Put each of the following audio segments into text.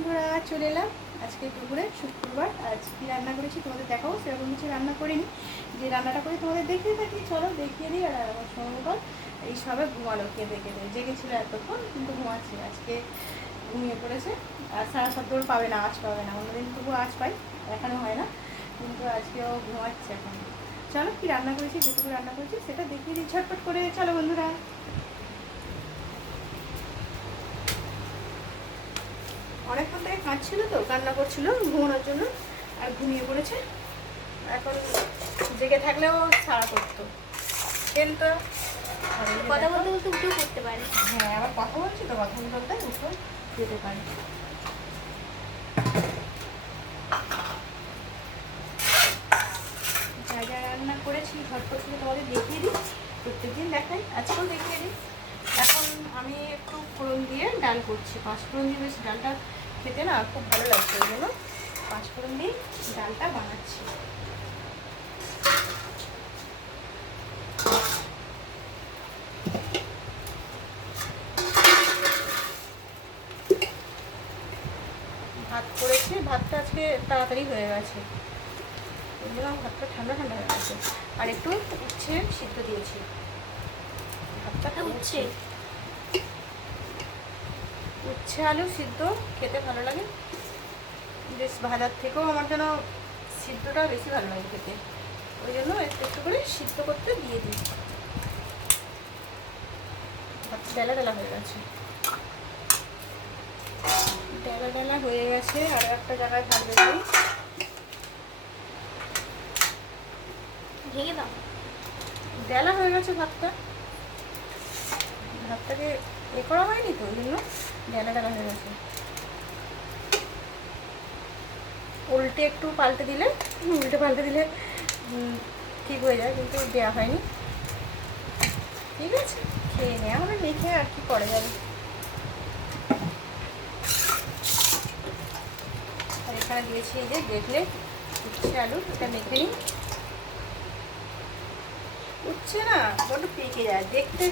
বন্ধুরা, চলে এলাম আজকে দুপুরে শুক্রবার। আজ কী রান্না করেছি তোমাদের দেখাবো। সেরকম কিছু রান্না করিনি, যে রান্নাটা করে তোমাদের দেখিয়ে থাকি, চলো দেখিয়ে দিই। আর আমার সৌমকল এই সবে ঘুমালো, কেঁদে কেঁদে জেগেছিল এতক্ষণ, কিন্তু ঘুমাচ্ছে। আজকে ঘুমিয়ে পড়েছে। আর সারা শব্দর পাবে না, আঁচ পাবে না। অন্যদিন তবু আঁচ পাই, এখনও হয় না, কিন্তু আজকেও ঘুমাচ্ছে এখন। চলো কী রান্না করেছি, যেটুকু রান্না করেছি সেটা দেখিয়ে দিই ঝটপট করে। চলো বন্ধুরা, অনেকক্ষণ থেকে কাঁদছিল, তো কান্না করছিল ঘুমানোর জন্য, আর ঘুমিয়ে পড়েছে। এখন জেগে থাকলেও সারা করতো, কিন্তু কথা বলতে বলতে উঠেও করতে পারে। হ্যাঁ, আবার কথা বলছি তো, কথা বলতে উঠে যেতে পারে। যা যা রান্না করেছি ঝটপট করে তোমাদের দেখিয়ে দিই, প্রত্যেকদিন দেখাই, আজকেও দেখিয়ে দিই। এখন আমি একটু ফোড়ন দিয়ে ডাল করছি। 5 ফোড়ন দিয়ে বেশ ডালটা খেতে না খুব ভালো লাগছে, ওই জন্য 5 ফোড়ন দিয়ে ডালটা বানাচ্ছি। ভাত করেছি, ভাতটা আজকে তাড়াতাড়ি হয়ে গেছে, ওই জন্য ভাতটা ঠান্ডা ঠান্ডা হয়ে গেছে। আর একটু উচ্ছে সিদ্ধ দিয়েছি। ভাতটা উচ্ছে উচ্ছে আলু সিদ্ধ খেতে ভালো লাগে বেশ, ভাজার থেকেও আমার যেন সিদ্ধটা বেশি ভালো লাগে খেতে, ওই জন্য একটু একটু করে সিদ্ধ করতে দিয়ে দিই। ডেলা ডেলা হয়ে গেছে, ডেলা ডেলা হয়ে গেছে। আর একটা জায়গায় ভাত বেরোই, ঢেকে দাও। ডেলা হয়ে গেছে ভাতটা, ভাতটাকে এ করা হয়নি তো, ওই জন্য ডেলা ডেলা হয়ে গেছে। উল্টে একটু পাল্টে দিলে ঠিক হয়ে যায়, কিন্তু দেওয়া হয়নি। ঠিক আছে, খেয়ে নেওয়া হবে, মেখে আর কি করা যাবে। আর এখানে দিয়েছি এই যে দেখলে উচ্ছে আলু, এটা মেখে নিই। উচ্ছে না বড্ড পেকে যায়, দেখতে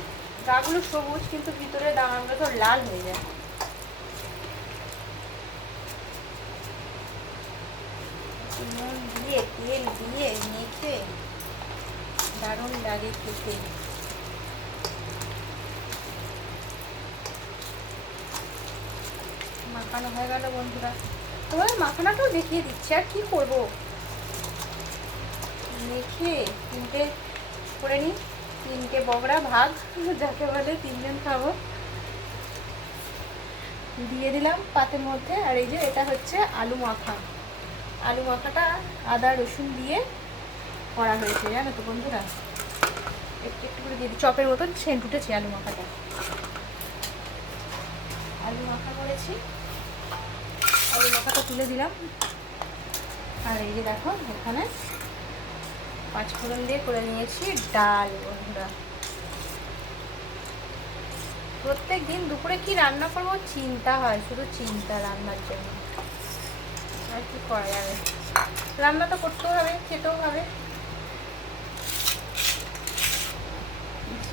গাগুলো সবুজ, কিন্তু ভিতরে দানাগুলো তো লাল হয়ে যায়। নুন দিয়ে তেল দিয়ে মেখে দারুণ লাগে খেতে। মাখানো হয়ে গেল বন্ধুরা, তোমার মাখানাটাও দেখিয়ে দিচ্ছি। আর কি করব, মেখে 3টে করে নিই, 3টে বগড়া ভাগ যাকে বলে, 3জন খাবো। দিয়ে দিলাম পাতের মধ্যে। আর এই যে এটা হচ্ছে আলু মাখা, আলু মাখাটা আদা রসুন দিয়ে করা হয়েছে, জানো তো বন্ধুরা। একটু একটু করে দিয়ে দিই, চপের মতন সেন্ট উঠেছে আলু মাখাটা। আলু মাখা করেছি, আলু মাখাটা তুলে দিলাম। আর এই যে দেখো এখানে 5 ফোড়ন দিয়ে করে নিয়েছি ডাল বন্ধুরা। প্রত্যেক দিন দুপুরে কি রান্না করবো চিন্তা হয়, শুধু চিন্তা রান্নার জন্য। আর কি করা যাবে, রান্না তো করতেও হবে, খেতেও হবে।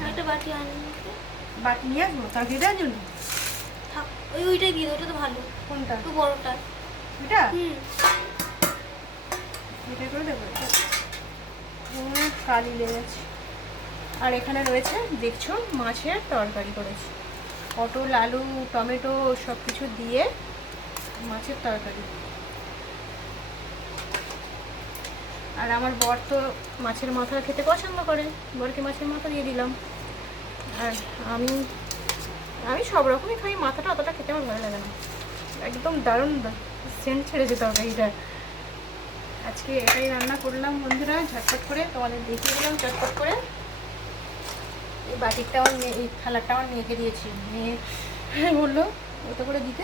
একটা বাটি আনি, বাটি নিয়ে আসবো তরকারি দেওয়ার জন্য। থাক, ওইটাই দিয়ে দাও, ওটা তো ভালো। কোনটা? একটু বড়টা। এটা হুম, এটা করে দেবো, কালি লেগেছে। আর এখানে রয়েছে দেখছো মাছের তরকারি করেছি, পটল আলু টমেটো সব কিছু দিয়ে মাছের তরকারি। আর আমার বর তো মাছের মাথা খেতে পছন্দ করে, বরকে মাছের মাথা দিয়ে দিলাম। আর আমি আমি সব রকমই খাই, মাথাটা অতটা খেতে আমার ভালো লাগে না। একদম দারুণ সেন্ট ছেড়েছে তরকারিটা। আজকে এটাই রান্না করলাম বন্ধুরা, ঝটপট করে তোমাদের দেখিয়ে দিলাম চটপট করে। এই বাটিরটা আমার মেয়ে, এই থালাটা আমার মেয়েকে দিয়েছি, মেয়ে বললো ওটা করে দিতে।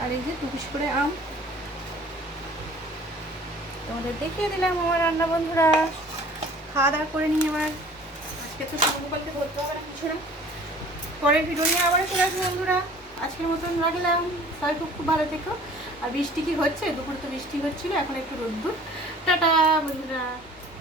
আর এই যে 2 পিস করে আম তোমাদের দেখিয়ে দিলাম আমার রান্না বন্ধুরা। খাওয়া দাওয়া করে নিই এবার, আজকে তো সকালকে ধরতে হবে না কিছু না। পরের ভিডিও নিয়ে আবার চলে আসবো বন্ধুরা। আজকের মতন রাখলাম, সবাই খুব খুব ভালো থেকো। আর বৃষ্টি কি হচ্ছে, দুপুরে তো বৃষ্টি হচ্ছিলো, এখন একটু রোদ্দুর। টাটা বন্ধুরা।